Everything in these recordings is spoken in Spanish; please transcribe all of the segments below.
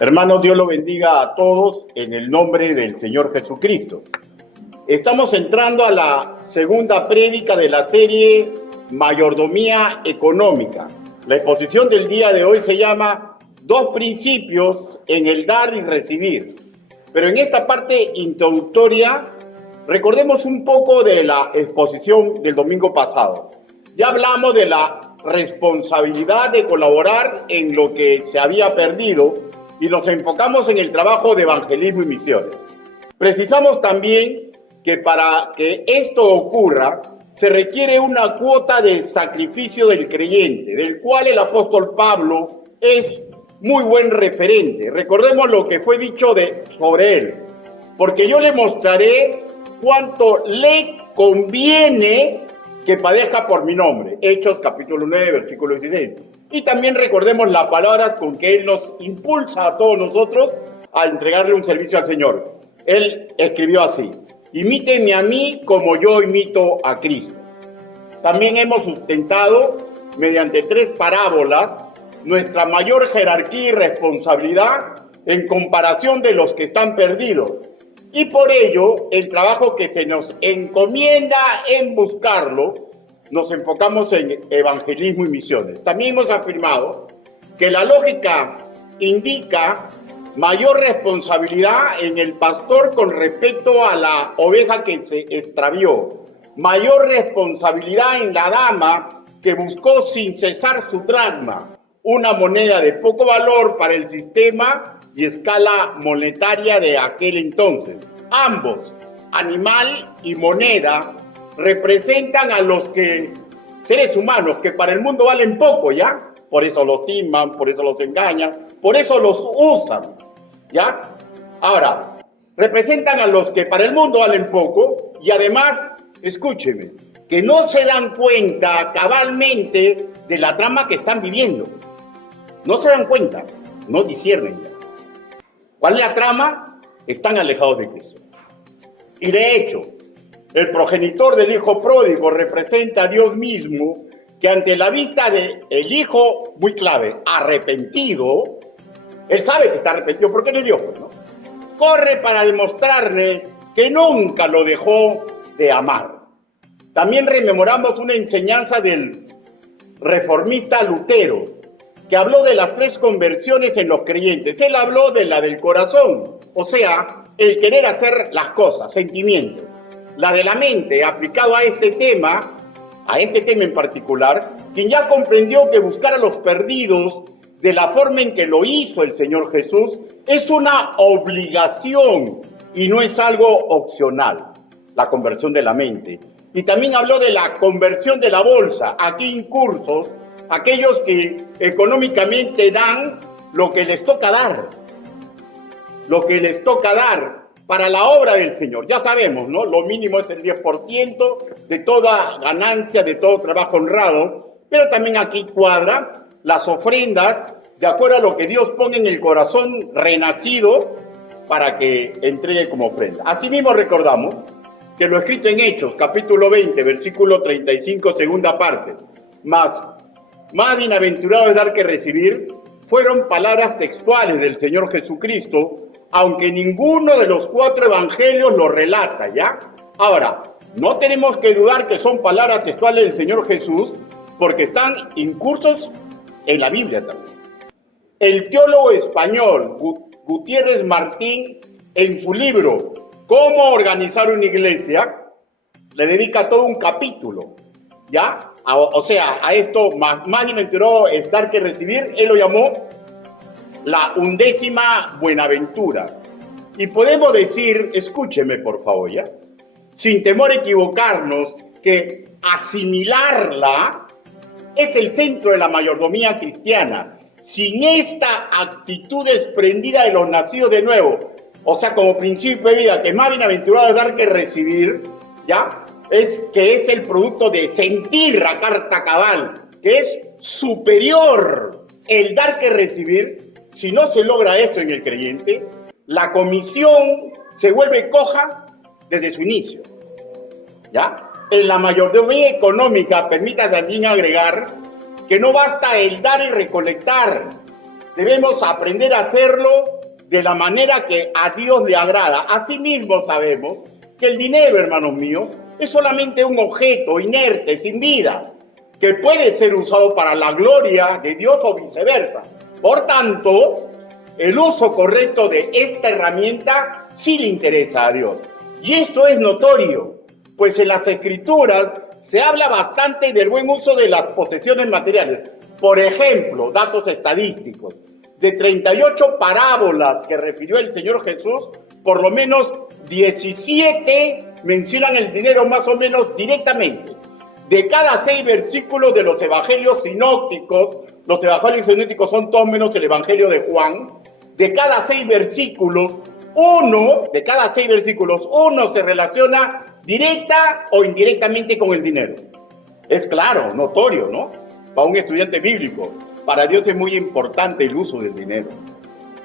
Hermanos, Dios lo bendiga a todos en el nombre del Señor Jesucristo. Estamos entrando a la segunda prédica de la serie Mayordomía Económica. La exposición del día de hoy se llama Dos principios en el dar y recibir. Pero en esta parte introductoria, recordemos un poco de la exposición del domingo pasado. Ya hablamos de la responsabilidad de colaborar en lo que se había perdido y nos enfocamos en el trabajo de evangelismo y misiones. Precisamos también que para que esto ocurra, se requiere una cuota de sacrificio del creyente, del cual el apóstol Pablo es muy buen referente. Recordemos lo que fue dicho sobre él. Porque yo le mostraré cuánto le conviene que padezca por mi nombre. Hechos capítulo 9, versículo 16. Y también recordemos las palabras con que Él nos impulsa a todos nosotros a entregarle un servicio al Señor. Él escribió así: imítenme a mí como yo imito a Cristo. También hemos sustentado, mediante 3 parábolas, nuestra mayor jerarquía y responsabilidad en comparación de los que están perdidos. Y por ello, el trabajo que se nos encomienda en buscarlo, nos enfocamos en evangelismo y misiones. También hemos afirmado que la lógica indica mayor responsabilidad en el pastor con respecto a la oveja que se extravió, mayor responsabilidad en la dama que buscó sin cesar su dracma, una moneda de poco valor para el sistema y escala monetaria de aquel entonces. Ambos, animal y moneda, representan a los seres humanos que para el mundo valen poco, ¿ya? Por eso los timan, por eso los engañan, por eso los usan, ¿ya? Ahora, representan a los que para el mundo valen poco y además, escúcheme, que no se dan cuenta cabalmente de la trama que están viviendo. No se dan cuenta, no disciernen ya. ¿Cuál es la trama? Están alejados de Cristo. Y de hecho, el progenitor del hijo pródigo representa a Dios mismo, que ante la vista del hijo, muy clave, arrepentido, él sabe que está arrepentido porque no es Dios, ¿no? Corre para demostrarle que nunca lo dejó de amar. También rememoramos una enseñanza del reformista Lutero, que habló de las 3 conversiones en los creyentes. Él habló de la del corazón, o sea, el querer hacer las cosas, sentimientos. La de la mente, aplicado a este tema en particular, quien ya comprendió que buscar a los perdidos de la forma en que lo hizo el Señor Jesús es una obligación y no es algo opcional, la conversión de la mente. Y también habló de la conversión de la bolsa, aquí incursos, aquellos que económicamente dan lo que les toca dar, para la obra del Señor. Ya sabemos, ¿no? Lo mínimo es el 10% de toda ganancia, de todo trabajo honrado, pero también aquí cuadra las ofrendas de acuerdo a lo que Dios pone en el corazón renacido para que entregue como ofrenda. Asimismo recordamos que lo escrito en Hechos, capítulo 20, versículo 35, segunda parte, más bienaventurado es dar que recibir, fueron palabras textuales del Señor Jesucristo, aunque ninguno de los 4 evangelios lo relata, ¿ya? Ahora, no tenemos que dudar que son palabras textuales del Señor Jesús, porque están incursos en la Biblia también. El teólogo español Gutiérrez Martín, en su libro Cómo organizar una iglesia, le dedica todo un capítulo, ¿ya? O sea, a esto más bienaventurado es dar que recibir. Él lo llamó la 11ª buenaventura. Y podemos decir, escúcheme por favor, ¿ya? Sin temor a equivocarnos, que asimilarla es el centro de la mayordomía cristiana. Sin esta actitud desprendida de los nacidos de nuevo, o sea, como principio de vida, que más bienaventurado es dar que recibir, ¿ya? Es que es el producto de sentir la carta cabal, que es superior el dar que recibir. Si no se logra esto en el creyente, la comisión se vuelve coja desde su inicio, ¿ya? En la mayordomía económica, permita también agregar que no basta el dar y recolectar, debemos aprender a hacerlo de la manera que a Dios le agrada. Asimismo sabemos que el dinero, hermanos míos, es solamente un objeto inerte, sin vida, que puede ser usado para la gloria de Dios o viceversa. Por tanto, el uso correcto de esta herramienta sí le interesa a Dios. Y esto es notorio, pues en las Escrituras se habla bastante del buen uso de las posesiones materiales. Por ejemplo, datos estadísticos. De 38 parábolas que refirió el Señor Jesús, por lo menos 17 mencionan el dinero más o menos directamente. De cada 6 versículos de los evangelios sinópticos, los evangelios sinópticos son todos menos el evangelio de Juan, de cada 6 versículos, uno se relaciona directa o indirectamente con el dinero. Es claro, notorio, ¿no? Para un estudiante bíblico, para Dios es muy importante el uso del dinero,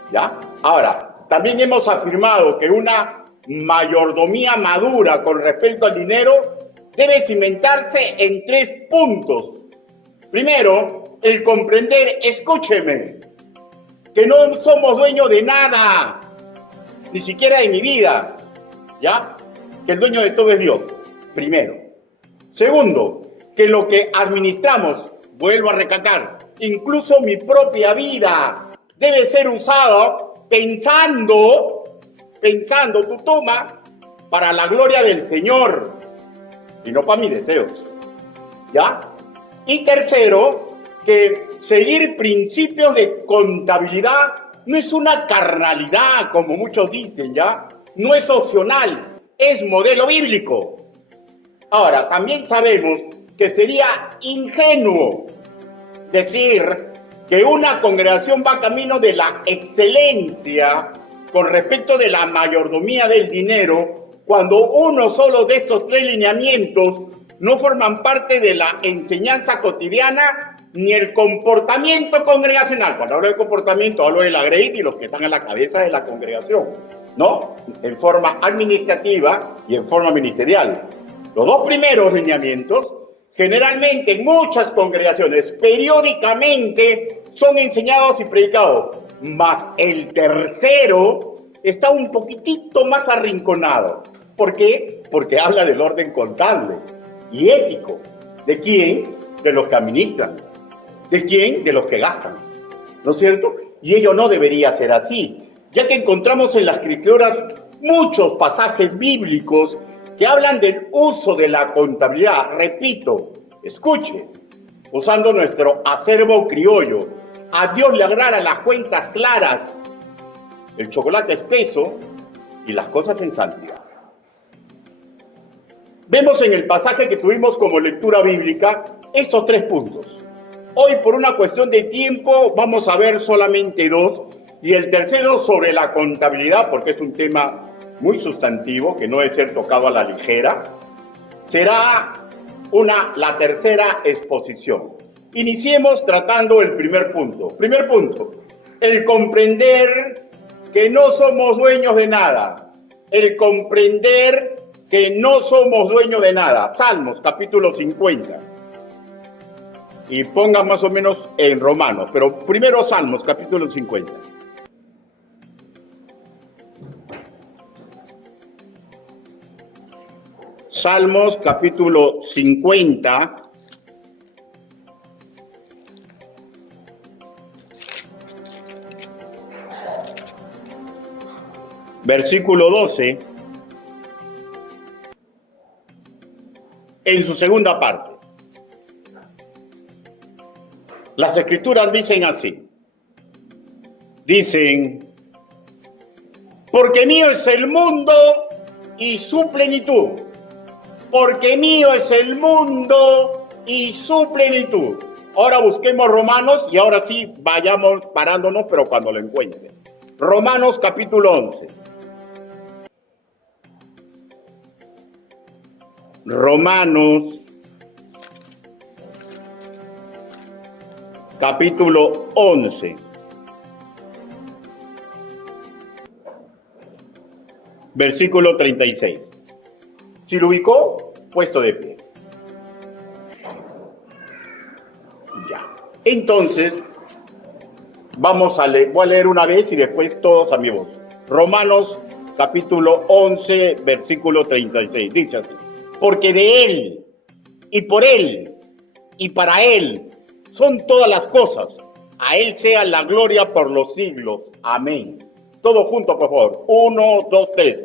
¿ya? Ahora, también hemos afirmado que una mayordomía madura con respecto al dinero debe cimentarse en 3 puntos. Primero, el comprender, escúcheme, que no somos dueños de nada, ni siquiera de mi vida, ¿ya? Que el dueño de todo es Dios, primero. Segundo, que lo que administramos, vuelvo a recalcar, incluso mi propia vida, debe ser usado pensando, tú toma, para la gloria del Señor, y no para mis deseos, ¿ya? Y tercero, que seguir principios de contabilidad no es una carnalidad, como muchos dicen, ¿ya? No es opcional, es modelo bíblico. Ahora, también sabemos que sería ingenuo decir que una congregación va camino de la excelencia con respecto de la mayordomía del dinero cuando uno solo de estos 3 lineamientos no forman parte de la enseñanza cotidiana ni el comportamiento congregacional. Cuando hablo de comportamiento, hablo de la grey y los que están a la cabeza de la congregación, ¿no? En forma administrativa y en forma ministerial. Los 2 primeros lineamientos, generalmente en muchas congregaciones, periódicamente son enseñados y predicados, mas el tercero está un poquitito más arrinconado. ¿Por qué? Porque habla del orden contable y ético. ¿De quién? De los que administran. ¿De quién? De los que gastan. ¿No es cierto? Y ello no debería ser así, ya que encontramos en las Escrituras muchos pasajes bíblicos que hablan del uso de la contabilidad. Repito, escuche, usando nuestro acervo criollo. A Dios le agradan las cuentas claras, el chocolate espeso y las cosas en santidad. Vemos en el pasaje que tuvimos como lectura bíblica estos 3 puntos. Hoy, por una cuestión de tiempo, vamos a ver solamente 2, y el tercero sobre la contabilidad, porque es un tema muy sustantivo, que no debe ser tocado a la ligera, será la tercera exposición. Iniciemos tratando el primer punto. Primer punto, el comprender que no somos dueños de nada. El comprender que no somos dueños de nada. Salmos, capítulo 50. Y pongan más o menos en Romanos, pero primero Salmos, capítulo 50. Salmos, capítulo 50. Versículo 12. En su segunda parte. Las Escrituras dicen así. Dicen, porque mío es el mundo y su plenitud. Porque mío es el mundo y su plenitud. Ahora busquemos Romanos y ahora sí vayamos parándonos, pero cuando lo encuentren. Romanos capítulo 11. Romanos capítulo 11. Versículo 36. Si lo ubicó, puesto de pie. Ya. Entonces, Voy a leer una vez y después todos a mi voz. Romanos capítulo 11, versículo 36. Dice así: porque de Él, y por Él, y para Él, son todas las cosas. A Él sea la gloria por los siglos. Amén. Todos juntos, por favor. 1, 2, 3.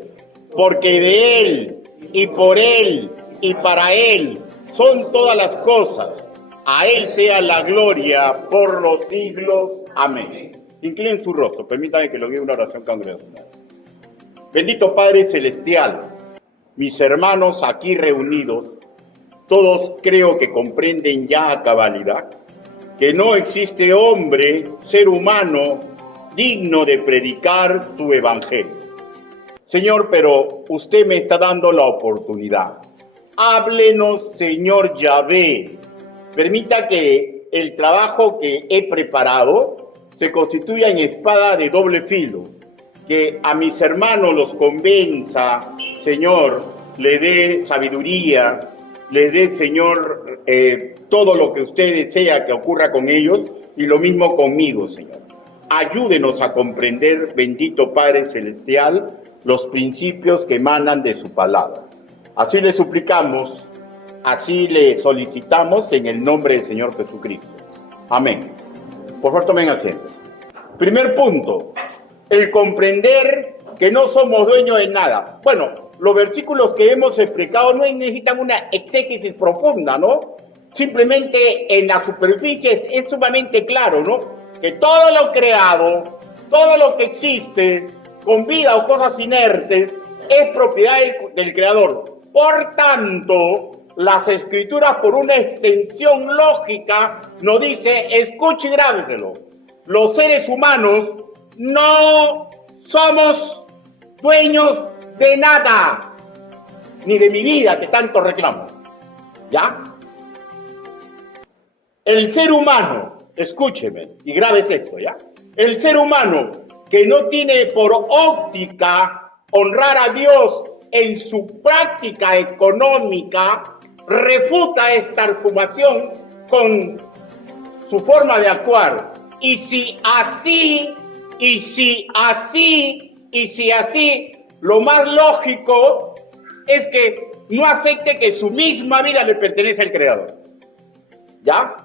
Porque de Él, y por Él, y para Él, son todas las cosas. A Él sea la gloria por los siglos. Amén. Inclinen su rostro. Permítanme que lo guíe una oración congregacional. Bendito Padre Celestial, mis hermanos aquí reunidos, todos creo que comprenden ya a cabalidad que no existe hombre, ser humano, digno de predicar su evangelio. Señor, pero usted me está dando la oportunidad. Háblenos, Señor Yahvé. Permita que el trabajo que he preparado se constituya en espada de doble filo. Que a mis hermanos los convenza, Señor, le dé sabiduría, le dé, Señor, todo lo que usted desea que ocurra con ellos, y lo mismo conmigo, Señor. Ayúdenos a comprender, bendito Padre Celestial, los principios que emanan de su palabra. Así le suplicamos, así le solicitamos en el nombre del Señor Jesucristo. Amén. Por favor, tomen asiento. Primer punto, el comprender que no somos dueños de nada. Bueno, los versículos que hemos explicado no necesitan una exégesis profunda, ¿no? Simplemente en la superficie es sumamente claro, ¿no? Que todo lo creado, todo lo que existe, con vida o cosas inertes, es propiedad del Creador. Por tanto, las Escrituras, por una extensión lógica, nos dice, escuche y grábeselo, los seres humanos no somos dueños de nada, ni de mi vida que tanto reclamo. ¿Ya? El ser humano, escúcheme y grabes esto, ¿ya? El ser humano que no tiene por óptica honrar a Dios en su práctica económica, refuta esta afirmación con su forma de actuar. Y si así, lo más lógico es que no acepte que su misma vida le pertenece al Creador. ¿Ya?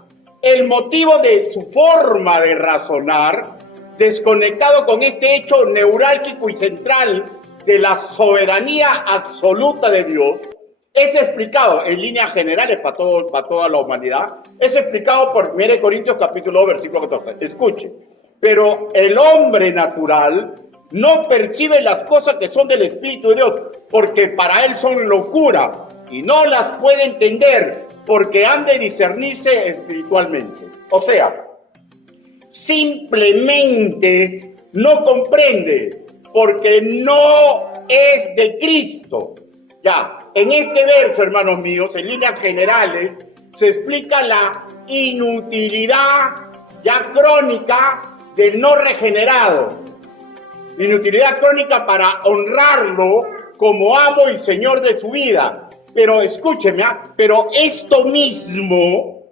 El motivo de su forma de razonar, desconectado con este hecho neurálgico y central de la soberanía absoluta de Dios, es explicado en líneas generales para toda la humanidad, es explicado por 1 Corintios capítulo 2, versículo 14. Escuche, pero el hombre natural no percibe las cosas que son del Espíritu de Dios, porque para él son locura y no las puede entender, porque han de discernirse espiritualmente. O sea, simplemente no comprende, porque no es de Cristo. Ya, en este verso, hermanos míos, en líneas generales, se explica la inutilidad ya crónica del no regenerado. Inutilidad crónica para honrarlo como amo y señor de su vida. Pero escúcheme, pero esto mismo,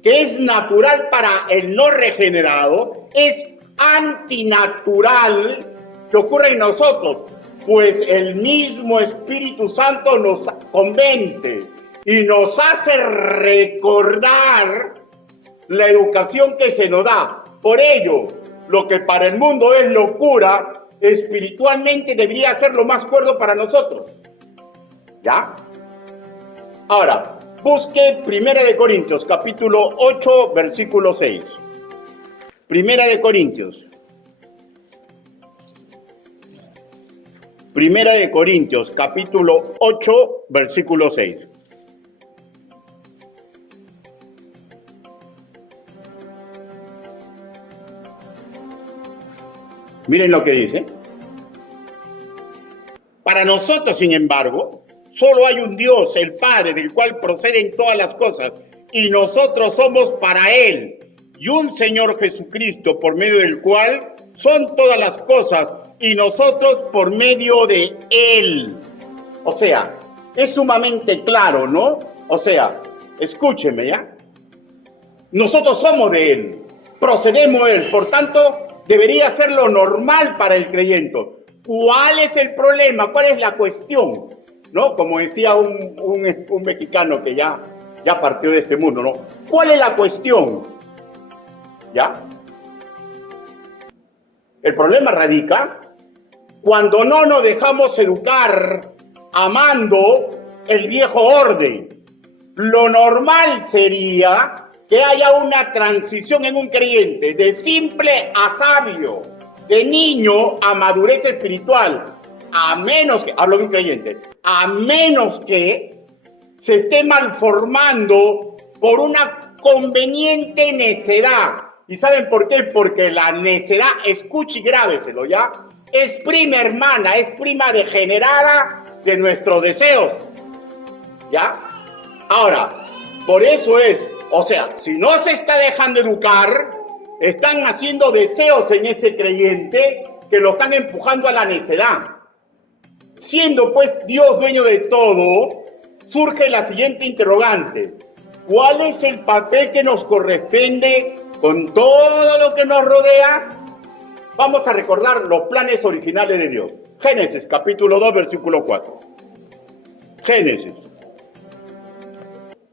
que es natural para el no regenerado, es antinatural que ocurre en nosotros, pues el mismo Espíritu Santo nos convence y nos hace recordar la educación que se nos da. Por ello, lo que para el mundo es locura, espiritualmente debería ser lo más cuerdo para nosotros. ¿Ya? Ahora, busque 1 Corintios, capítulo 8, versículo 6. 1 Corintios. 1 Corintios, capítulo 8, versículo 6. Miren lo que dice. Para nosotros, sin embargo, solo hay un Dios, el Padre, del cual proceden todas las cosas, y nosotros somos para Él, y un Señor Jesucristo, por medio del cual son todas las cosas, y nosotros por medio de Él. O sea, es sumamente claro, ¿no? O sea, escúcheme, ¿ya? Nosotros somos de Él. procedemos él. Por tanto, debería ser lo normal para el creyente. ¿Cuál es el problema? ¿Cuál es la cuestión? ¿No? Como decía un mexicano que ya partió de este mundo, ¿no? ¿Cuál es la cuestión? ¿Ya? El problema radica cuando no nos dejamos educar amando el viejo orden. Lo normal sería que haya una transición en un creyente de simple a sabio, de niño a madurez espiritual, a menos que, hablo de un creyente, a menos que se esté malformando por una conveniente necedad. ¿Y saben por qué? Porque la necedad, escuche y grábeselo, ¿ya? Es prima hermana, es prima degenerada de nuestros deseos, ¿ya? Ahora, por eso es, o sea, si no se está dejando educar, están haciendo deseos en ese creyente que lo están empujando a la necedad. Siendo pues Dios dueño de todo, surge la siguiente interrogante. ¿Cuál es el papel que nos corresponde con todo lo que nos rodea? Vamos a recordar los planes originales de Dios. Génesis, capítulo 2, versículo 4. Génesis,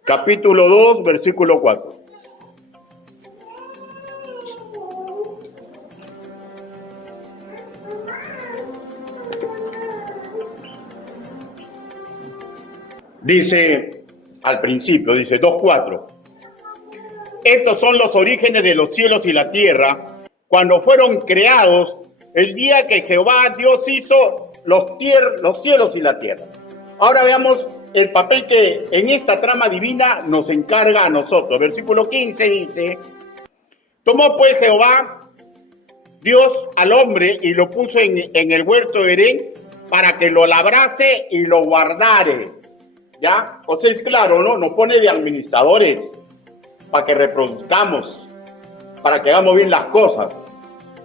capítulo 2, versículo 4. Dice, al principio, dice 2:4. Estos son los orígenes de los cielos y la tierra, cuando fueron creados el día que Jehová Dios hizo los cielos y la tierra. Ahora veamos el papel que en esta trama divina nos encarga a nosotros. Versículo 15 dice, tomó pues Jehová Dios al hombre y lo puso en el huerto de Edén para que lo labrase y lo guardare. ¿Ya? O sea, es claro, ¿no? Nos pone de administradores para que reproduzcamos, para que hagamos bien las cosas.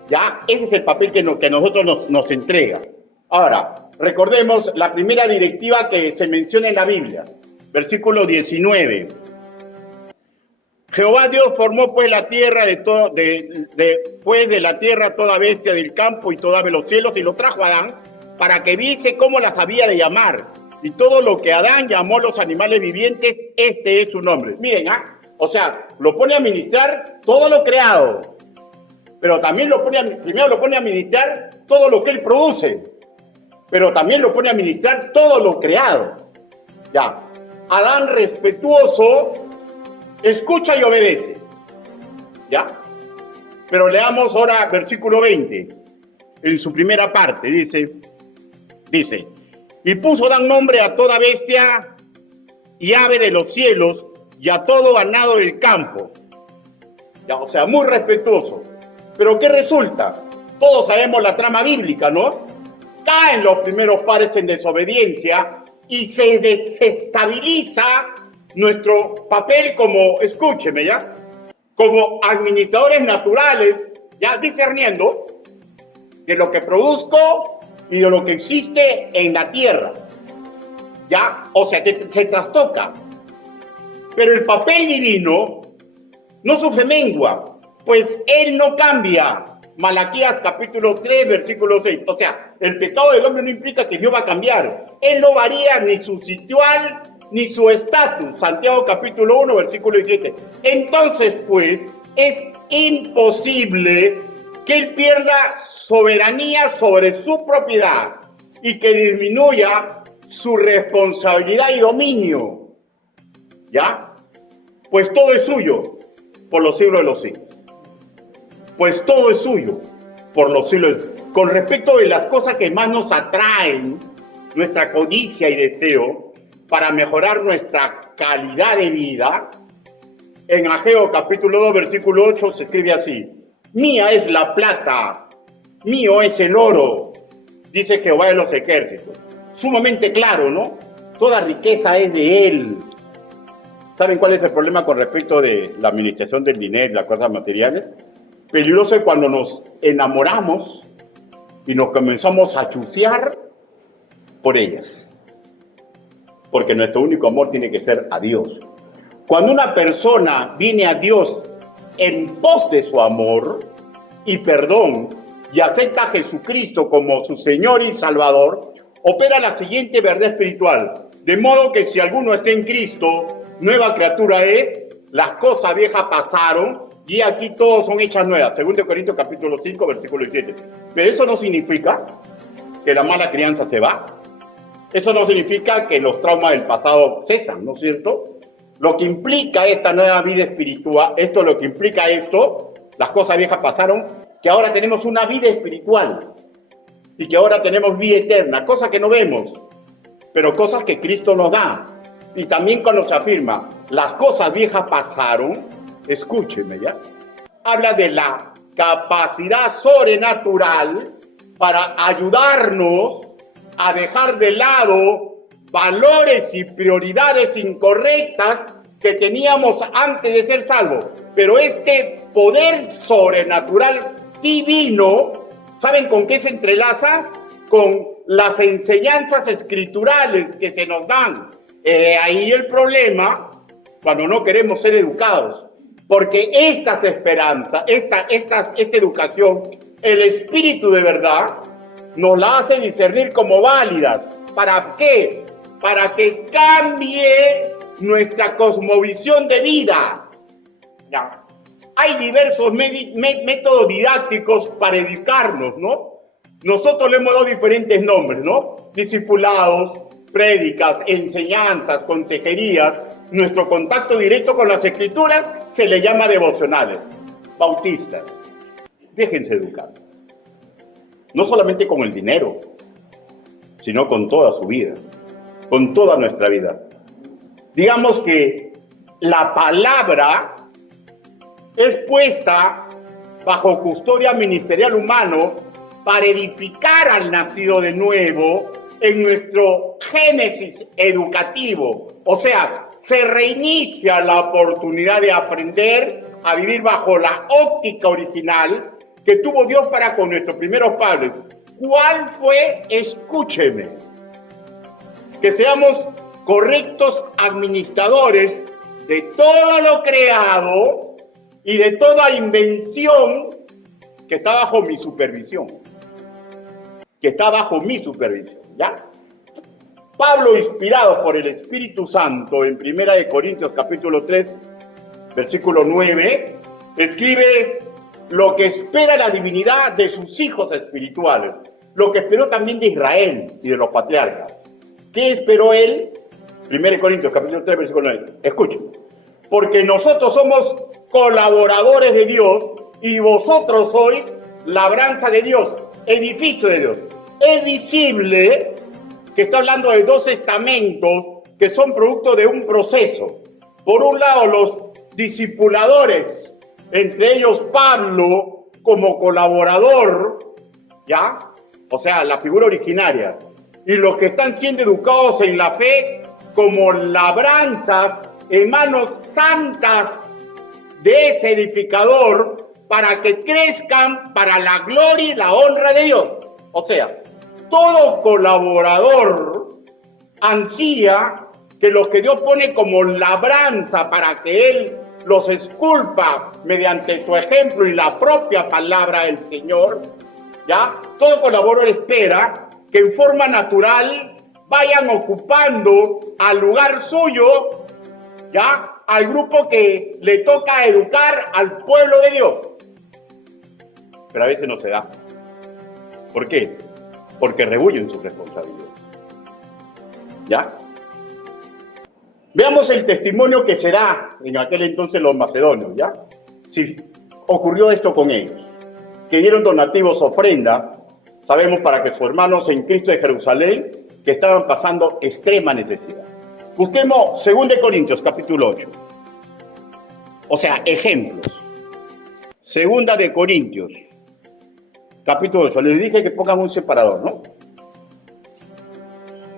¿Ya? Ese es el papel que nosotros nos entrega. Ahora, recordemos la primera directiva que se menciona en la Biblia. Versículo 19. Jehová Dios formó pues la tierra pues de la tierra toda bestia del campo y toda ave de los cielos y lo trajo a Adán para que viese cómo las había de llamar. Y todo lo que Adán llamó los animales vivientes, este es su nombre. Miren, o sea, lo pone a administrar todo lo creado, pero también primero lo pone a administrar todo lo que él produce, pero también lo pone a administrar todo lo creado. Ya, Adán respetuoso, escucha y obedece. Ya, pero leamos ahora versículo 20, en su primera parte, dice, y puso Adán nombre a toda bestia y ave de los cielos y a todo ganado del campo. Ya, o sea, muy respetuoso. Pero ¿qué resulta? Todos sabemos la trama bíblica, ¿no? Caen los primeros padres en desobediencia y se desestabiliza nuestro papel como, escúcheme, ¿ya? Como administradores naturales, ya discerniendo de lo que produzco y de lo que existe en la tierra, ¿ya? O sea, se trastoca. Pero el papel divino no sufre mengua, pues él no cambia. Malaquías capítulo 3, versículo 6. O sea, el pecado del hombre no implica que Dios va a cambiar. Él no varía ni su ritual ni su estatus. Santiago capítulo 1, versículo 17. Entonces, pues, es imposible que él pierda soberanía sobre su propiedad y que disminuya su responsabilidad y dominio. ¿Ya? Pues todo es suyo por los siglos de los siglos. Pues todo es suyo por los siglos. Con respecto de las cosas que más nos atraen, nuestra codicia y deseo para mejorar nuestra calidad de vida, en Ageo capítulo 2, versículo 8 se escribe así: mía es la plata, mío es el oro, dice Jehová de los ejércitos. Sumamente claro, ¿no? Toda riqueza es de él. ¿Saben cuál es el problema con respecto de la administración del dinero y las cosas materiales? Peligroso es cuando nos enamoramos y nos comenzamos a chucear por ellas. Porque nuestro único amor tiene que ser a Dios. Cuando una persona viene a Dios en pos de su amor y perdón y acepta a Jesucristo como su Señor y Salvador, opera la siguiente verdad espiritual. De modo que si alguno está en Cristo, nueva criatura es, las cosas viejas pasaron y aquí todos son hechas nuevas. 2 Corintios capítulo 5, versículo 7. Pero eso no significa que la mala crianza se va. Eso no significa que los traumas del pasado cesan, ¿no es cierto? Lo que implica esta nueva vida espiritual, las cosas viejas pasaron, que ahora tenemos una vida espiritual y que ahora tenemos vida eterna, cosas que no vemos, pero cosas que Cristo nos da. Y también cuando se afirma, las cosas viejas pasaron, escúcheme ya, habla de la capacidad sobrenatural para ayudarnos a dejar de lado valores y prioridades incorrectas que teníamos antes de ser salvos. Pero este poder sobrenatural divino, ¿saben con qué se entrelaza? Con las enseñanzas escriturales que se nos dan. Ahí el problema, cuando no queremos ser educados, porque estas esperanzas, esta educación, el Espíritu de verdad, nos la hace discernir como válidas. ¿Para qué? Para que cambie nuestra cosmovisión de vida. Ya. Hay diversos métodos didácticos para educarnos, ¿no? Nosotros le hemos dado diferentes nombres, ¿no? Discipulados, prédicas, enseñanzas, consejerías. Nuestro contacto directo con las Escrituras se le llama devocionales. Bautistas, déjense educar. No solamente con el dinero, sino con toda su vida, con toda nuestra vida. Digamos que la palabra es puesta bajo custodia ministerial humano para edificar al nacido de nuevo en nuestro génesis educativo. O sea, se reinicia la oportunidad de aprender a vivir bajo la óptica original que tuvo Dios para con nuestros primeros padres. ¿Cuál fue? Escúcheme. Que seamos correctos administradores de todo lo creado y de toda invención que está bajo mi supervisión. ¿Ya? Pablo, inspirado por el Espíritu Santo, en 1 Corintios capítulo 3, versículo 9, escribe lo que espera la divinidad de sus hijos espirituales, lo que esperó también de Israel y de los patriarcas. ¿Qué esperó él? 1 Corintios capítulo 3, versículo 9. Escuchen. Porque nosotros somos colaboradores de Dios y vosotros sois labranza de Dios, edificio de Dios. Es visible que está hablando de dos estamentos que son producto de un proceso. Por un lado, los discipuladores, entre ellos Pablo como colaborador, ¿ya? O sea, la figura originaria. Y los que están siendo educados en la fe como labranzas en manos santas de ese edificador para que crezcan para la gloria y la honra de Dios. O sea, todo colaborador ansía que los que Dios pone como labranza para que Él los esculpa mediante su ejemplo y la propia palabra del Señor, ¿ya? Todo colaborador espera que en forma natural vayan ocupando al lugar suyo, ¿ya? Al grupo que le toca educar al pueblo de Dios. Pero a veces no se da. ¿Por qué? Porque rehuyen su responsabilidad. ¿Ya? Veamos el testimonio que se da en aquel entonces los macedonios, ¿ya? Sí, ocurrió esto con ellos, que dieron donativos, ofrenda, sabemos, para que sus hermanos en Cristo de Jerusalén, que estaban pasando extrema necesidad. Busquemos 2 Corintios capítulo 8. O sea, ejemplos. 2 Corintios capítulo 8. Les dije que pongan un separador, ¿no?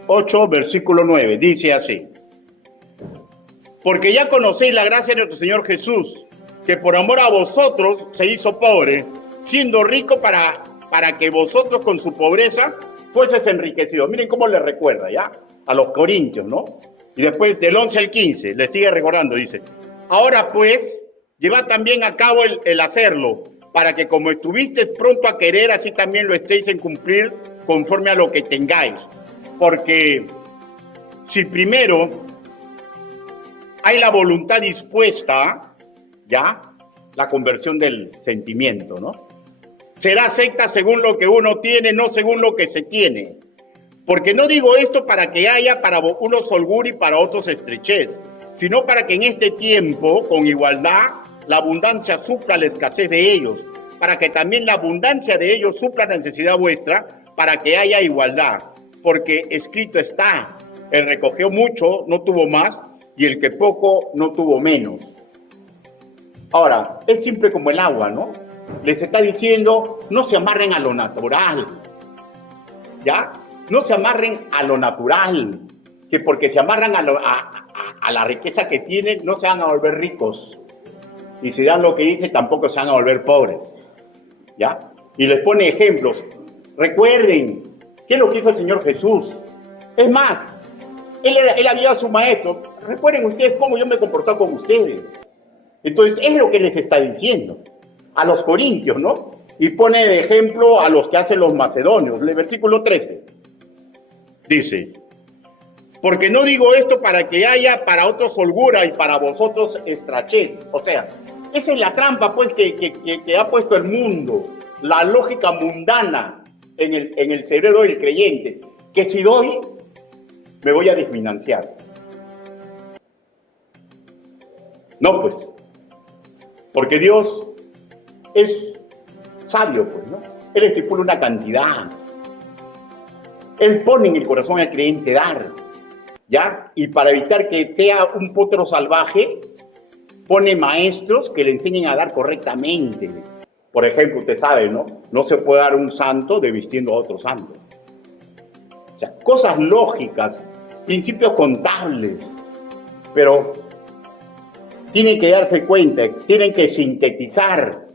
8, versículo 9. Dice así. Porque ya conocéis la gracia de nuestro Señor Jesús, que por amor a vosotros se hizo pobre, siendo rico para que vosotros con su pobreza fueseis enriquecidos. Miren cómo le recuerda, ¿ya? A los corintios, ¿no? Y después del 11 al 15, le sigue recordando, dice. Ahora pues, llevad también a cabo el hacerlo, para que como estuviste pronto a querer, así también lo estéis en cumplir conforme a lo que tengáis. Porque si primero hay la voluntad dispuesta, ya, la conversión del sentimiento, ¿no? Será acepta según lo que uno tiene, no según lo que se tiene. Porque no digo esto para que haya para unos holgura y para otros estrechez, sino para que en este tiempo, con igualdad, la abundancia supla la escasez de ellos, para que también la abundancia de ellos supla la necesidad vuestra, para que haya igualdad. Porque escrito está, el recogió mucho, no tuvo más, y el que poco, no tuvo menos. Ahora, es simple como el agua, ¿no? Les está diciendo, no se amarren a lo natural, ¿ya? No se amarren a lo natural, que porque se amarran a la riqueza que tienen, no se van a volver ricos. Y si dan lo que dice, tampoco se van a volver pobres, ¿ya? Y les pone ejemplos. Recuerden, ¿qué es lo que hizo el Señor Jesús? Es más, él había a su maestro. Recuerden ustedes cómo yo me he comportado con ustedes. Entonces, es lo que les está diciendo a los corintios, ¿no? Y pone de ejemplo a los que hacen los macedonios. El versículo 13 dice, porque no digo esto para que haya para otros holgura y para vosotros estrechez. O sea, esa es la trampa, pues, que ha puesto el mundo, la lógica mundana en el cerebro del creyente, que si doy, me voy a desfinanciar. No, pues, porque Dios es sabio, pues, ¿no? Él estipula una cantidad. Él pone en el corazón al creyente dar, ¿ya? Y para evitar que sea un potro salvaje, pone maestros que le enseñen a dar correctamente. Por ejemplo, usted sabe, ¿no? No se puede dar un santo de vistiendo a otro santo. O sea, cosas lógicas, principios contables, pero tienen que darse cuenta, tienen que sintetizar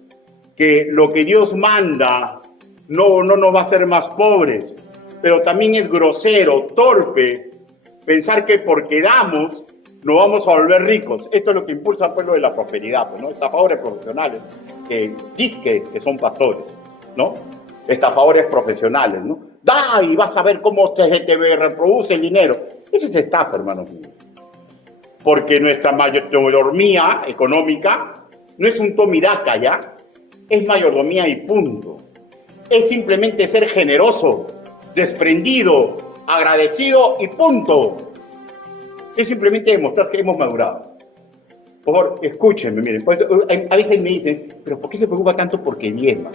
que lo que Dios manda no nos va a hacer más pobres, pero también es grosero, torpe, pensar que porque damos nos vamos a volver ricos. Esto es lo que impulsa al pueblo de la prosperidad, pues, ¿no? Estafadores profesionales que dicen que son pastores, ¿no? Estafadores profesionales, ¿no? Da y vas a ver cómo te reproduce el dinero. Eso es estafa, hermanos míos. Porque nuestra mayordomía económica no es un tomidaca, ¿ya? Es mayordomía y punto. Es simplemente ser generoso, desprendido, agradecido y punto. Es simplemente demostrar que hemos madurado. Por favor, escúchenme, miren. Pues, a veces me dicen, pero ¿por qué se preocupa tanto porque diezma?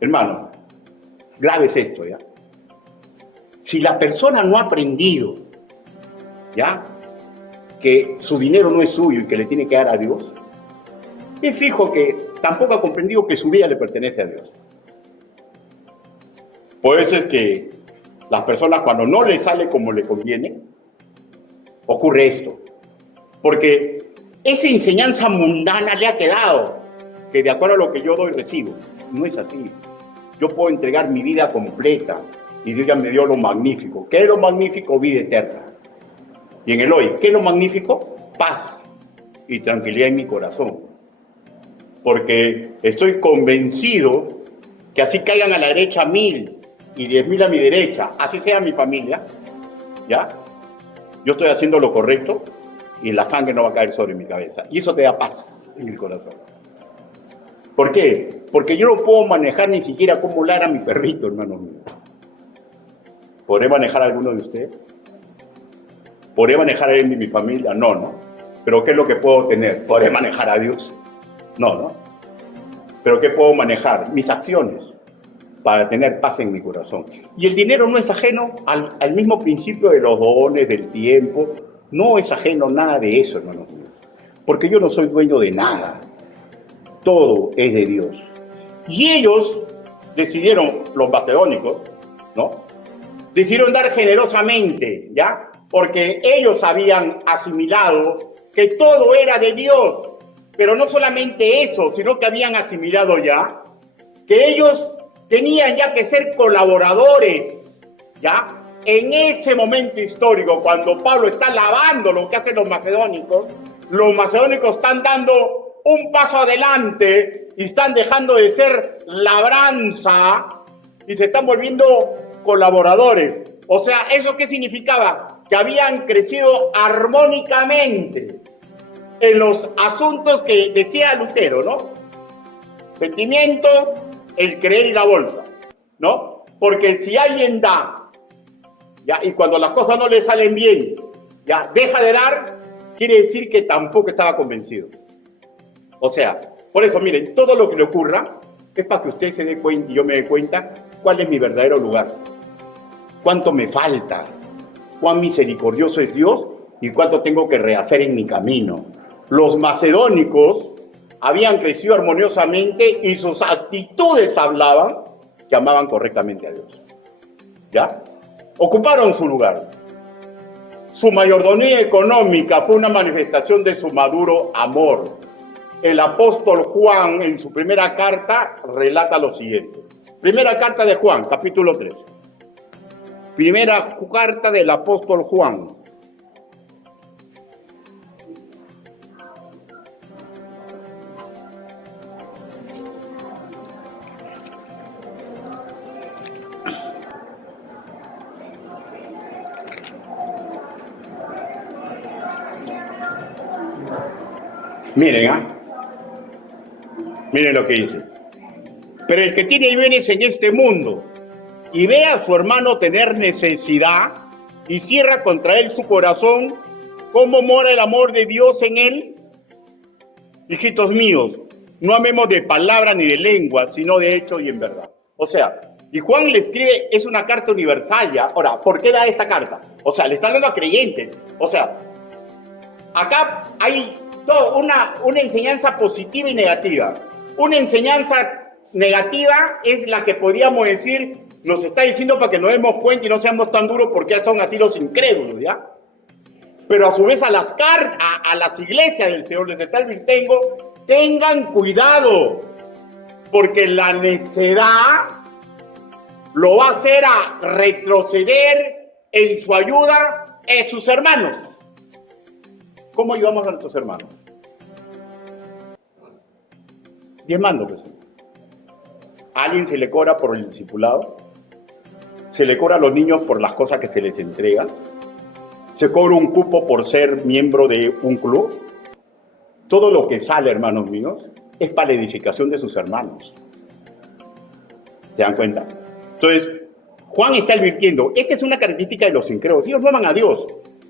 Hermano, grave es esto, ¿ya? Si la persona no ha aprendido, ¿ya?, que su dinero no es suyo y que le tiene que dar a Dios, es fijo que tampoco ha comprendido que su vida le pertenece a Dios. Por eso es que las personas, cuando no les sale como le conviene, ocurre esto. Porque esa enseñanza mundana le ha quedado, que de acuerdo a lo que yo doy, recibo. No es así. Yo puedo entregar mi vida completa y Dios ya me dio lo magnífico. ¿Qué es lo magnífico? Vida eterna. Y en el hoy, ¿qué es lo magnífico? Paz y tranquilidad en mi corazón. Porque estoy convencido que así caigan a la derecha 1000 y 10.000 a mi derecha, así sea mi familia, ¿ya? Yo estoy haciendo lo correcto y la sangre no va a caer sobre mi cabeza. Y eso te da paz en el corazón. ¿Por qué? Porque yo no puedo manejar ni siquiera cómo ladra a mi perrito, hermano mío. ¿Podré manejar a alguno de ustedes? ¿Podré manejar a alguien de mi familia? No, no. ¿Pero qué es lo que puedo tener? ¿Podré manejar a Dios? No, no. ¿Pero qué puedo manejar? Mis acciones para tener paz en mi corazón. Y el dinero no es ajeno al mismo principio de los dones, del tiempo. No es ajeno nada de eso, hermanos míos. Porque yo no soy dueño de nada. Todo es de Dios. Y ellos decidieron, los macedónicos, ¿no?, decidieron dar generosamente, ¿ya? Porque ellos habían asimilado que todo era de Dios. Pero no solamente eso, sino que habían asimilado ya que ellos tenían ya que ser colaboradores, ¿ya? En ese momento histórico, cuando Pablo está lavando lo que hacen los macedónicos están dando un paso adelante y están dejando de ser labranza y se están volviendo colaboradores. O sea, ¿eso qué significaba? Que habían crecido armónicamente en los asuntos que decía Lutero, ¿no? Sentimiento, el creer y la bolsa, ¿no? Porque si alguien da, ¿ya? Y cuando las cosas no le salen bien, ya deja de dar, quiere decir que tampoco estaba convencido. O sea, por eso, miren, todo lo que le ocurra es para que usted se dé cuenta y yo me dé cuenta cuál es mi verdadero lugar, cuánto me falta, cuán misericordioso es Dios y cuánto tengo que rehacer en mi camino. Los macedónicos habían crecido armoniosamente y sus actitudes hablaban que amaban correctamente a Dios. ¿Ya? Ocuparon su lugar. Su mayordomía económica fue una manifestación de su maduro amor. El apóstol Juan, en su primera carta, relata lo siguiente. Primera carta de Juan, capítulo 3. Primera carta del apóstol Juan. Miren, miren lo que dice. Pero el que tiene bienes en este mundo y ve a su hermano tener necesidad y cierra contra él su corazón, ¿cómo mora el amor de Dios en él? Hijitos míos, no amemos de palabra ni de lengua, sino de hecho y en verdad. O sea, y Juan le escribe, es una carta universal ya. Ahora, ¿por qué da esta carta? O sea, le está dando a creyentes. O sea, acá hay una enseñanza positiva y negativa. Una enseñanza negativa es la que podríamos decir, nos está diciendo para que nos demos cuenta y no seamos tan duros porque ya son así los incrédulos, ¿ya? Pero a su vez a las iglesias del Señor les está advirtiendo, tengan cuidado, porque la necedad lo va a hacer a retroceder en su ayuda a sus hermanos. ¿Cómo ayudamos a nuestros hermanos? Diezmando, pues. ¿A alguien se le cobra por el discipulado? ¿Se le cobra a los niños por las cosas que se les entregan? ¿Se cobra un cupo por ser miembro de un club? Todo lo que sale, hermanos míos, es para la edificación de sus hermanos. ¿Se dan cuenta? Entonces, Juan está advirtiendo, esta es una característica de los incrédulos. Ellos no aman a Dios,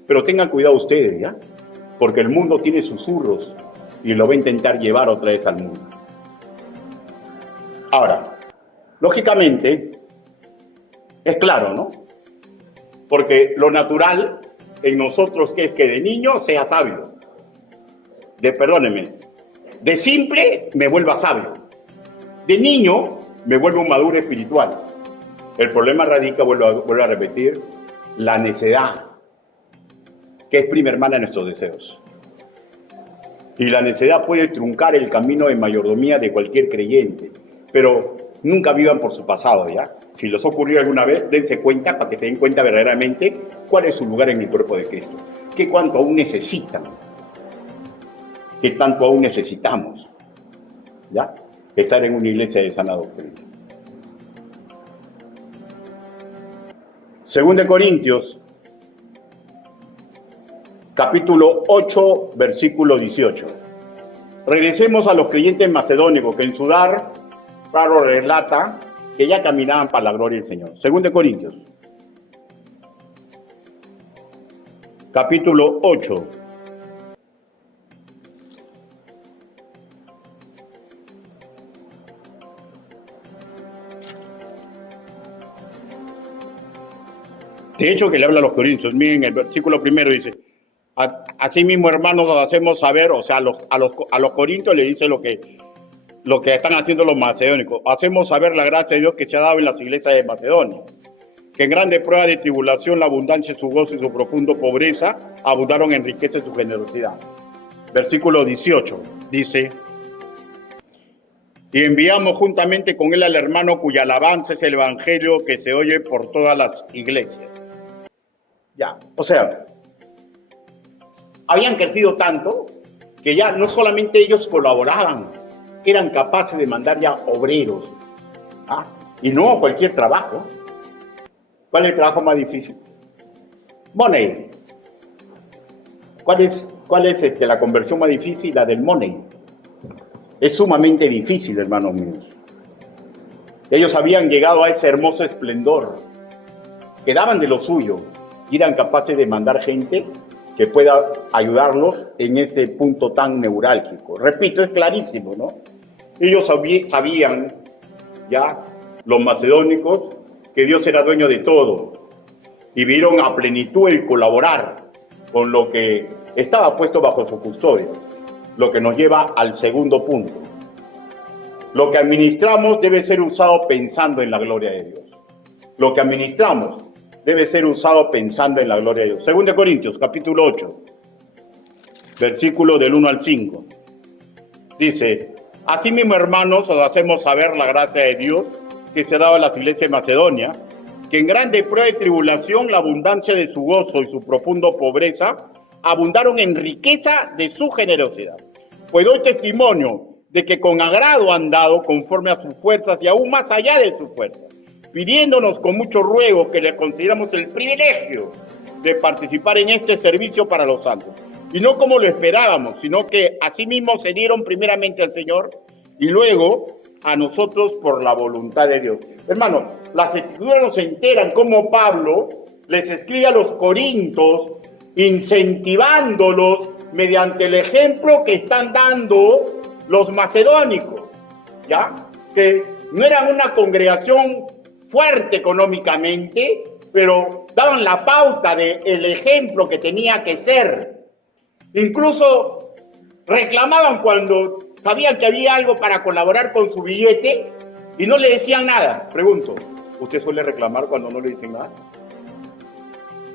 pero tengan cuidado ustedes, ¿ya? Porque el mundo tiene susurros y lo va a intentar llevar otra vez al mundo. Ahora, lógicamente, es claro, ¿no? Porque lo natural en nosotros que es que de niño sea sabio. Perdónenme, de simple me vuelva sabio. De niño me vuelvo un maduro espiritual. El problema radica, vuelvo a repetir, la necedad, que es prima hermana de nuestros deseos. Y la necedad puede truncar el camino de mayordomía de cualquier creyente. Pero nunca vivan por su pasado, ¿ya? Si les ocurrió alguna vez, dense cuenta para que se den cuenta verdaderamente cuál es su lugar en el cuerpo de Cristo. ¿Qué cuánto aún necesitan? ¿Qué tanto aún necesitamos? ¿Ya? Estar en una iglesia de sana doctrina. 2 Corintios, capítulo 8, versículo 18. Regresemos a los creyentes macedónicos que en su dar, Pablo relata que ya caminaban para la gloria del Señor. 2 Corintios, capítulo 8. De hecho, que le habla a los corintios. Miren, el versículo primero dice, asimismo, hermanos, nos hacemos saber, o sea, a los corintios le dice lo que están haciendo los macedónicos. Hacemos saber la gracia de Dios que se ha dado en las iglesias de Macedonia, que en grandes pruebas de tribulación, la abundancia de su gozo y su profunda pobreza abundaron en riqueza y su generosidad. Versículo 18 dice, y enviamos juntamente con él al hermano cuya alabanza es el evangelio que se oye por todas las iglesias. Ya, o sea, habían crecido tanto que ya no solamente ellos colaboraban, eran capaces de mandar ya obreros. ¿Ah? Y no cualquier trabajo. ¿Cuál es el trabajo más difícil? Money. ¿Cuál es la conversión más difícil? La del money. Es sumamente difícil, hermanos míos. Ellos habían llegado a ese hermoso esplendor, que daban de lo suyo y eran capaces de mandar gente que pueda ayudarlos en ese punto tan neurálgico. Repito, es clarísimo, ¿no? Ellos sabían, ya, los macedónicos, que Dios era dueño de todo y vieron a plenitud el colaborar con lo que estaba puesto bajo su custodia, lo que nos lleva al segundo punto. Lo que administramos debe ser usado pensando en la gloria de Dios. Lo que administramos debe ser usado pensando en la gloria de Dios. 2 Corintios, capítulo 8, versículo del 1 al 5. Dice: asimismo, hermanos, os hacemos saber la gracia de Dios que se ha dado a las iglesias de Macedonia, que en grande prueba y tribulación la abundancia de su gozo y su profunda pobreza abundaron en riqueza de su generosidad. Pues doy testimonio de que con agrado han dado conforme a sus fuerzas y aún más allá de sus fuerzas, pidiéndonos con mucho ruego que les consideramos el privilegio de participar en este servicio para los santos. Y no como lo esperábamos, sino que asimismo se dieron primeramente al Señor y luego a nosotros por la voluntad de Dios. Hermano, las escrituras nos enteran cómo Pablo les escribe a los corintios incentivándolos mediante el ejemplo que están dando los macedónicos, ¿ya? Que no eran una congregación fuerte económicamente, pero daban la pauta del ejemplo que tenía que ser. Incluso reclamaban cuando sabían que había algo para colaborar con su billete y no le decían nada. Pregunto, ¿usted suele reclamar cuando no le dicen nada?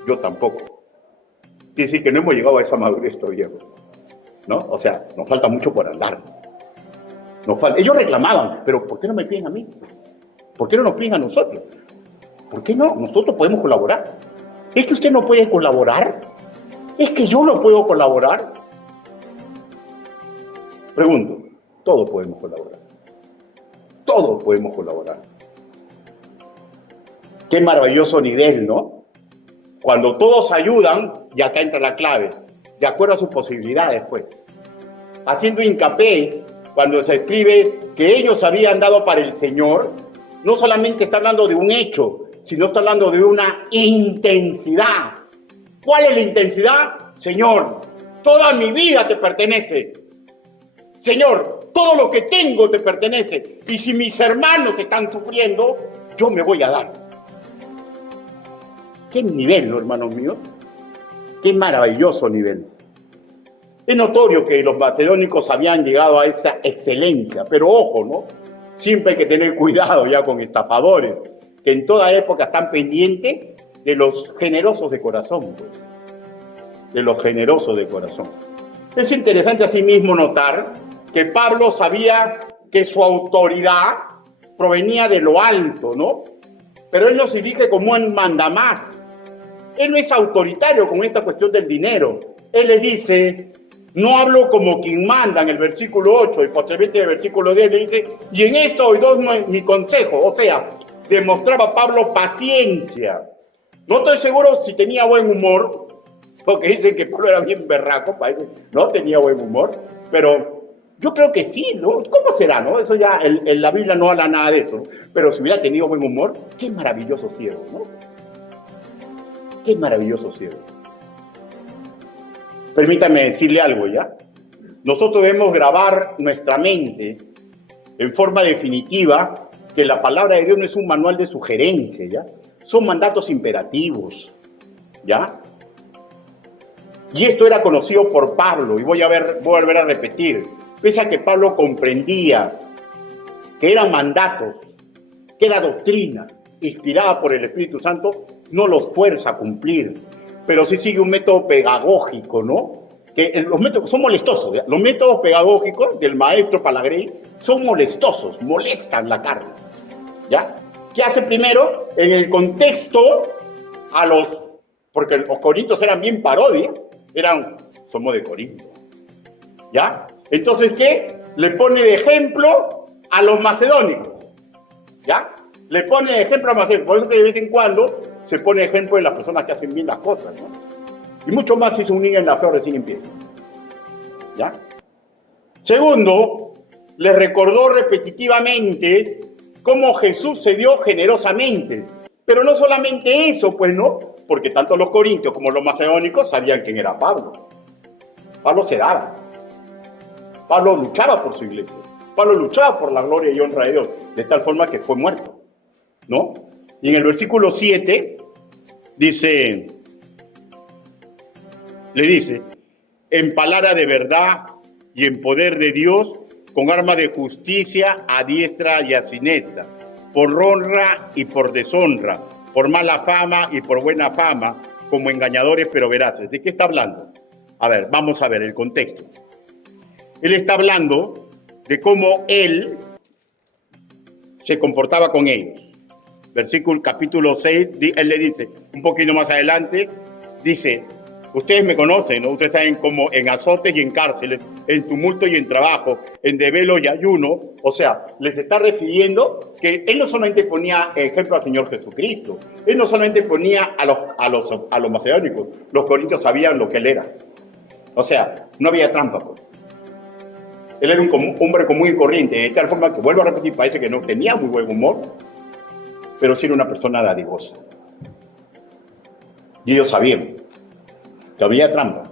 Yo tampoco. Quiere decir que no hemos llegado a esa madurez todavía, ¿no? O sea, nos falta mucho por andar. Ellos reclamaban, pero ¿por qué no me piden a mí? ¿Por qué no nos piden a nosotros? ¿Por qué no? Nosotros podemos colaborar. ¿Es que usted no puede colaborar? ¿Es que yo no puedo colaborar? Pregunto, todos podemos colaborar. Todos podemos colaborar. Qué maravilloso nivel, ¿no? Cuando todos ayudan, y acá entra la clave, de acuerdo a sus posibilidades, pues. Haciendo hincapié, cuando se escribe que ellos habían dado para el Señor, no solamente está hablando de un hecho, sino está hablando de una intensidad. ¿Cuál es la intensidad? Señor, toda mi vida te pertenece. Señor, todo lo que tengo te pertenece. Y si mis hermanos están sufriendo, yo me voy a dar. ¿Qué nivel, ¿no, hermanos míos? Qué maravilloso nivel. Es notorio que los macedónicos habían llegado a esa excelencia, pero ojo, ¿no? Siempre hay que tener cuidado ya con estafadores, que en toda época están pendientes de los generosos de corazón, pues. De los generosos de corazón. Es interesante asimismo notar que Pablo sabía que su autoridad provenía de lo alto, ¿no? Pero él no se dirige como un mandamás. Él no es autoritario con esta cuestión del dinero. Él les dice: no hablo como quien manda, en el versículo 8, y posteriormente en el versículo 10 le dice: y en esto os doy mi consejo. O sea, demostraba Pablo paciencia. No estoy seguro si tenía buen humor, porque dicen que Pablo era bien berraco, parece, no tenía buen humor, pero yo creo que sí, ¿no? ¿Cómo será, no? Eso ya, en la Biblia no habla nada de eso, ¿no? Pero si hubiera tenido buen humor, qué maravilloso siervo, ¿no? Qué maravilloso siervo. Permítame decirle algo, ¿ya? Nosotros debemos grabar nuestra mente en forma definitiva que la palabra de Dios no es un manual de sugerencia, ¿ya? Son mandatos imperativos, ¿ya? Y esto era conocido por Pablo, y voy a volver a repetir. Pese a que Pablo comprendía que eran mandatos, que era doctrina inspirada por el Espíritu Santo, no los fuerza a cumplir, pero sí sigue un método pedagógico, ¿no? Que los métodos son molestosos, ¿ya? Los métodos pedagógicos del maestro Palagrey son molestosos, molestan la carne, ¿ya? ¿Qué hace primero? En el contexto porque los corintios eran bien parodia, somos de Corinto, ¿Ya? Entonces, ¿qué? Le pone de ejemplo a los macedónicos. ¿Ya? Le pone de ejemplo a los macedónicos. Por eso que de vez en cuando se pone de ejemplo de las personas que hacen bien las cosas, ¿no? Y mucho más si es un niño en la fe recién empieza. ¿Ya? Segundo, le recordó repetitivamente cómo Jesús se dio generosamente. Pero no solamente eso, pues no, porque tanto los corintios como los macedónicos sabían quién era Pablo. Pablo se daba. Pablo luchaba por su iglesia. Pablo luchaba por la gloria y honra de Dios, de tal forma que fue muerto, ¿no? Y en el versículo 7 dice, le dice, en palabra de verdad y en poder de Dios, con arma de justicia a diestra y a siniestra, por honra y por deshonra, por mala fama y por buena fama, como engañadores pero veraces. ¿De qué está hablando? A ver, vamos a ver el contexto. Él está hablando de cómo él se comportaba con ellos. Versículo capítulo 6, él le dice, un poquito más adelante, dice, ustedes me conocen, ¿no? Ustedes están como en azotes y en cárceles, en tumulto y en trabajo, en desvelo y ayuno. O sea, les está refiriendo que él no solamente ponía ejemplo al Señor Jesucristo, él no solamente ponía a los macedónicos, los corintios sabían lo que él era. O sea, no había trampa, pues. Él era un hombre común y corriente, de tal forma que, vuelvo a repetir, parece que no tenía muy buen humor, pero sí era una persona dadivosa. Y ellos sabían que había trampa.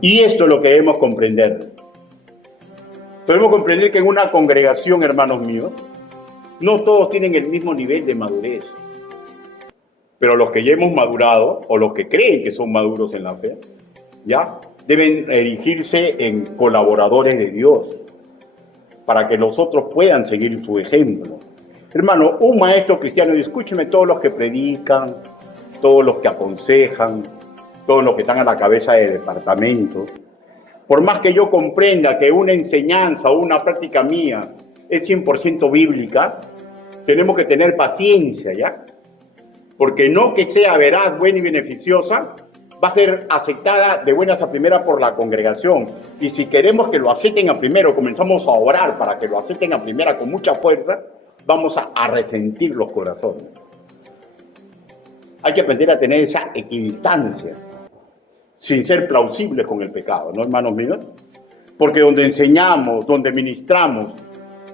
Y esto es lo que debemos comprender. Debemos comprender que en una congregación, hermanos míos, no todos tienen el mismo nivel de madurez. Pero los que ya hemos madurado, o los que creen que son maduros en la fe, ¿ya? Deben erigirse en colaboradores de Dios, para que los otros puedan seguir su ejemplo. Hermano, un maestro cristiano, y escúcheme, todos los que predican, todos los que aconsejan, todos los que están a la cabeza de departamento, por más que yo comprenda que una enseñanza o una práctica mía es 100% bíblica, tenemos que tener paciencia, ¿ya? Porque no que sea veraz, buena y beneficiosa, va a ser aceptada de buenas a primeras por la congregación. Y si queremos que lo acepten a primero, comenzamos a orar para que lo acepten a primera con mucha fuerza, vamos a resentir los corazones. Hay que aprender a tener esa equidistancia, sin ser plausibles con el pecado, ¿no, hermanos míos? Porque donde enseñamos, donde ministramos,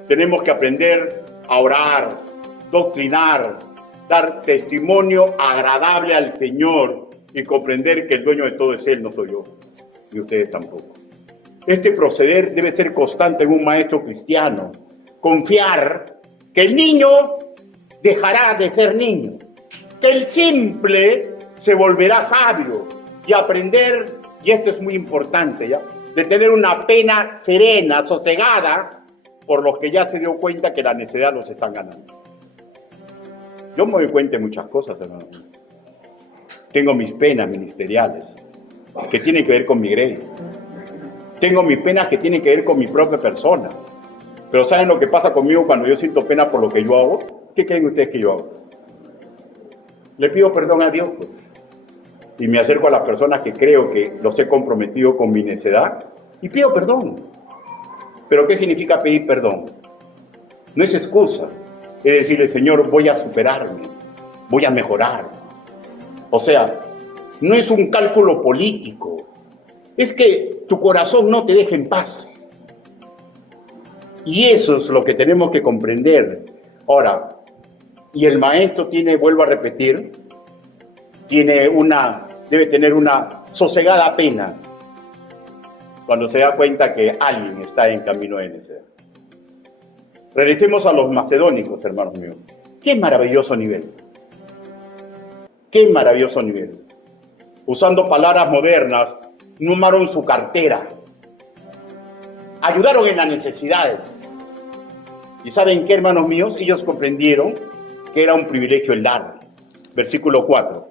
tenemos que aprender a orar, doctrinar, dar testimonio agradable al Señor y comprender que el dueño de todo es Él, no soy yo, y ustedes tampoco. Este proceder debe ser constante en un maestro cristiano. Confiar que el niño dejará de ser niño, que el simple se volverá sabio y aprender, y esto es muy importante, ¿ya?, de tener una pena serena, sosegada, por los que ya se dio cuenta que la necedad los están ganando. Yo me doy cuenta de muchas cosas, hermano. Tengo mis penas ministeriales, que tienen que ver con mi grey. Tengo mis penas que tienen que ver con mi propia persona. Pero ¿saben lo que pasa conmigo cuando yo siento pena por lo que yo hago? ¿Qué creen ustedes que yo hago? Le pido perdón a Dios, pues. Y me acerco a las personas que creo que los he comprometido con mi necedad y pido perdón. ¿Pero qué significa pedir perdón? No es excusa. Es decirle, Señor, voy a superarme, voy a mejorar. O sea, no es un cálculo político. Es que tu corazón no te deja en paz. Y eso es lo que tenemos que comprender. Ahora, y el maestro tiene, vuelvo a repetir, debe tener una sosegada pena cuando se da cuenta que alguien está en camino de necedad. Regresemos a los macedónicos, hermanos míos. ¡Qué maravilloso nivel! ¡Qué maravilloso nivel! Usando palabras modernas, no armaron su cartera. Ayudaron en las necesidades. ¿Y saben qué, hermanos míos? Ellos comprendieron que era un privilegio el dar. Versículo 4.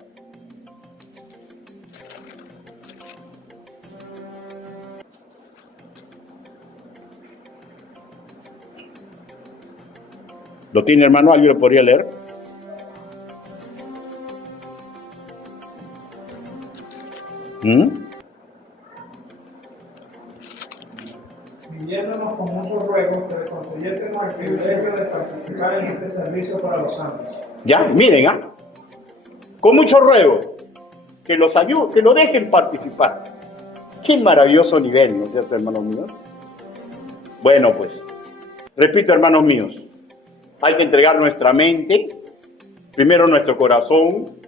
¿Lo tiene, hermano? ¿Alguien lo podría leer? Pidiéndonos con muchos ruegos que le concediésemos el privilegio de participar en este servicio para los santos. Ya, miren, con mucho ruego, que los ayuden, que lo dejen participar. Qué maravilloso nivel, ¿no es cierto, hermanos míos? Bueno, pues, repito, hermanos míos, hay que entregar nuestra mente, primero nuestro corazón,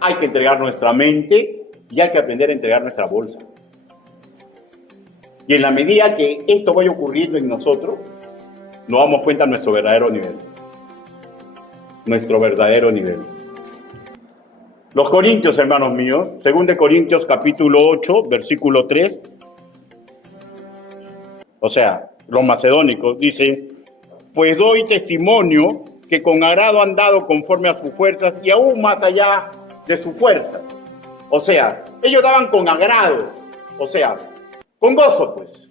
hay que entregar nuestra mente y hay que aprender a entregar nuestra bolsa. Y en la medida que esto vaya ocurriendo en nosotros, nos damos cuenta de nuestro verdadero nivel. Nuestro verdadero nivel. Los Corintios, hermanos míos, 2 Corintios capítulo 8, versículo 3. O sea, los macedónicos dicen, pues doy testimonio que con agrado han dado conforme a sus fuerzas y aún más allá de sus fuerzas. O sea, ellos daban con agrado, o sea, con gozo, pues,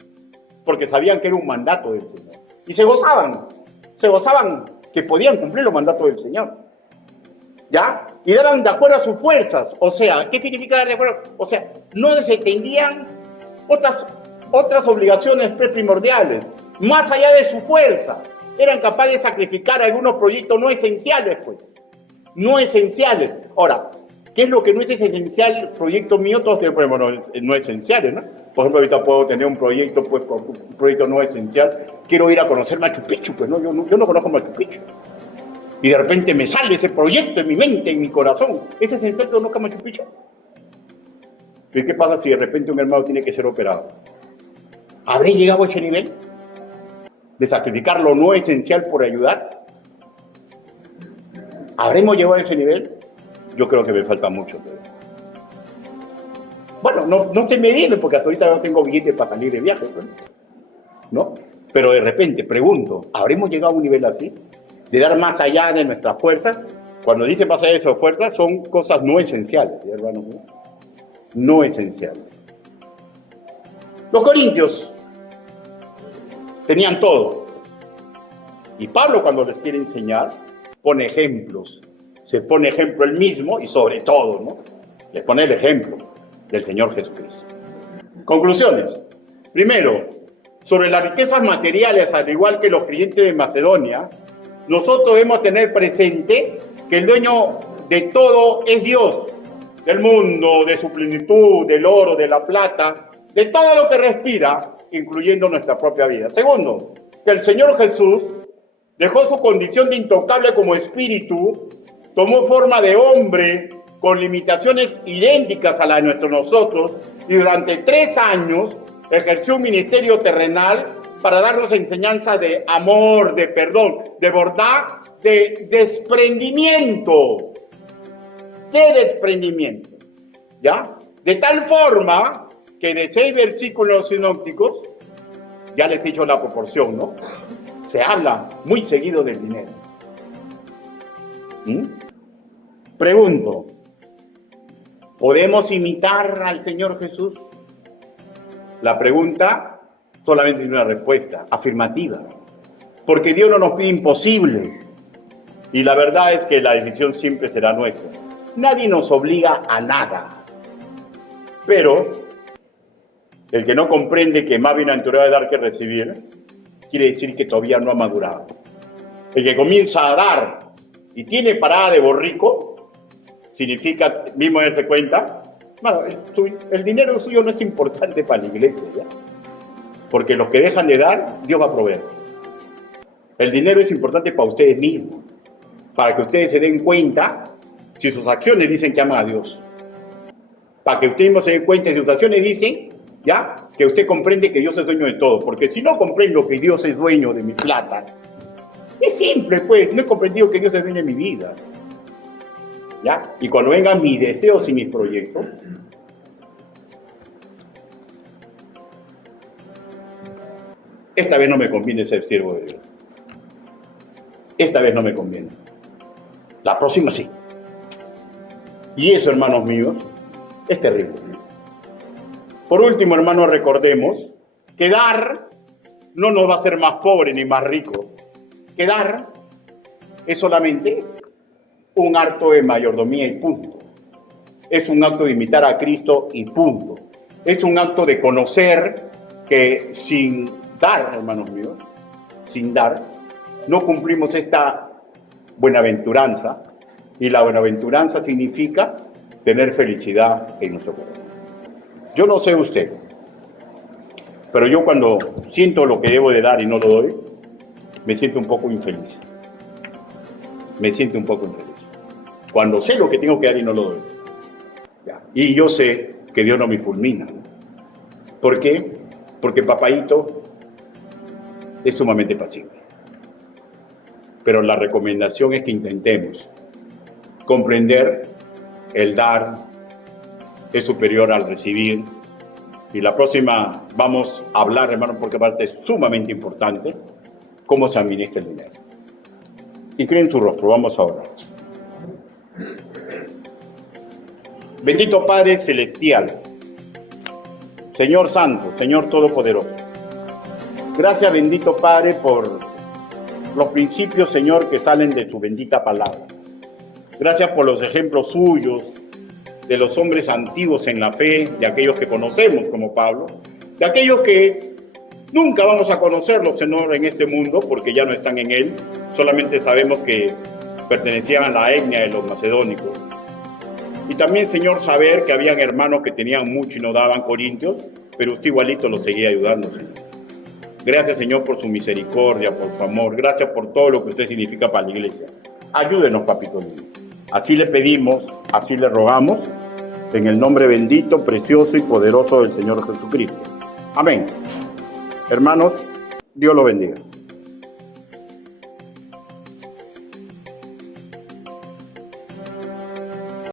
porque sabían que era un mandato del Señor. Y se gozaban que podían cumplir los mandatos del Señor. ¿Ya? Y daban de acuerdo a sus fuerzas. O sea, ¿qué significa dar de acuerdo? O sea, no desentendían otras obligaciones primordiales, más allá de su fuerza. Eran capaces de sacrificar algunos proyectos no esenciales, pues. No esenciales. Ahora, ¿qué es lo que no es esencial? Proyecto mío, todos tienen no esenciales, ¿no? Por ejemplo, ahorita puedo tener un proyecto, pues, un proyecto no esencial. Quiero ir a conocer Machu Picchu, pues, ¿no? Yo no conozco Machu Picchu. Y de repente me sale ese proyecto en mi mente, en mi corazón. ¿Es esencial que conozca Machu Picchu? ¿Y qué pasa si de repente un hermano tiene que ser operado? ¿Habré llegado a ese nivel? ¿De sacrificar lo no esencial por ayudar? ¿Habremos llegado a ese nivel? Yo creo que me falta mucho. Bueno, no se me viene porque hasta ahorita no tengo billetes para salir de viaje, ¿no? Pero de repente, pregunto, ¿habremos llegado a un nivel así? De dar más allá de nuestras fuerzas. Cuando dice más allá de esas fuerzas, son cosas no esenciales, ¿sí, hermanos? No esenciales. Los corintios tenían todo. Y Pablo, cuando les quiere enseñar, pone ejemplos. Se pone ejemplo él mismo y sobre todo, ¿no? Les pone el ejemplo del Señor Jesucristo. Conclusiones. Primero, sobre las riquezas materiales, al igual que los creyentes de Macedonia, nosotros debemos tener presente que el dueño de todo es Dios, del mundo, de su plenitud, del oro, de la plata, de todo lo que respira, incluyendo nuestra propia vida. Segundo, que el Señor Jesús dejó su condición de intocable como espíritu, tomó forma de hombre con limitaciones idénticas a las de nosotros y durante 3 años ejerció un ministerio terrenal para darnos enseñanza de amor, de perdón, de bondad, de desprendimiento. ¿Qué desprendimiento? ¿Ya? De tal forma que de 6 versículos sinópticos, ya les he dicho la proporción, ¿no? Se habla muy seguido del dinero. Pregunto, ¿podemos imitar al Señor Jesús? La pregunta solamente tiene una respuesta afirmativa, porque Dios no nos pide imposibles y la verdad es que la decisión siempre será nuestra. Nadie nos obliga a nada, pero el que no comprende que más bienaventurado es dar que recibir, quiere decir que todavía no ha madurado. El que comienza a dar y tiene parada de borrico, significa, mismo darse cuenta, bueno, el dinero suyo no es importante para la iglesia, ¿ya? Porque los que dejan de dar, Dios va a proveer. El dinero es importante para ustedes mismos, para que ustedes se den cuenta si sus acciones dicen que aman a Dios. Para que ustedes mismos se den cuenta si sus acciones dicen, ¿ya? Que usted comprende que Dios es dueño de todo. Porque si no comprendo que Dios es dueño de mi plata, es simple, pues, no he comprendido que Dios es dueño de mi vida. ¿Ya? Y cuando vengan mis deseos y mis proyectos, esta vez no me conviene ser siervo de Dios. Esta vez no me conviene. La próxima sí. Y eso, hermanos míos, es terrible. Por último, hermanos, recordemos que dar no nos va a hacer más pobre ni más rico. Que dar es solamente un acto de mayordomía y punto. Es un acto de imitar a Cristo y punto. Es un acto de conocer que sin dar, hermanos míos, sin dar, no cumplimos esta buenaventuranza. Y la buenaventuranza significa tener felicidad en nuestro corazón. Yo no sé usted, pero yo cuando siento lo que debo de dar y no lo doy, me siento un poco infeliz. Me siento un poco infeliz. Cuando sé lo que tengo que dar y no lo doy. Ya. Y yo sé que Dios no me fulmina. ¿Por qué? Porque papaíto es sumamente paciente. Pero la recomendación es que intentemos comprender el dar es superior al recibir. Y la próxima vamos a hablar, hermano, porque aparte es sumamente importante, cómo se administra el dinero. Inclinen su rostro, vamos a orar. Bendito Padre Celestial, Señor Santo, Señor Todopoderoso. Gracias, bendito Padre, por los principios, Señor, que salen de su bendita palabra. Gracias por los ejemplos suyos, de los hombres antiguos en la fe, de aquellos que conocemos como Pablo, de aquellos que nunca vamos a conocerlos, Señor, en este mundo, porque ya no están en él. Solamente sabemos que pertenecían a la etnia de los macedónicos. Y también, Señor, saber que habían hermanos que tenían mucho y no daban, corintios, pero usted igualito los seguía ayudando, Señor. Gracias, Señor, por su misericordia, por su amor. Gracias por todo lo que usted significa para la iglesia. Ayúdenos, papito lindo. Así le pedimos, así le rogamos, en el nombre bendito, precioso y poderoso del Señor Jesucristo. Amén. Hermanos, Dios lo bendiga.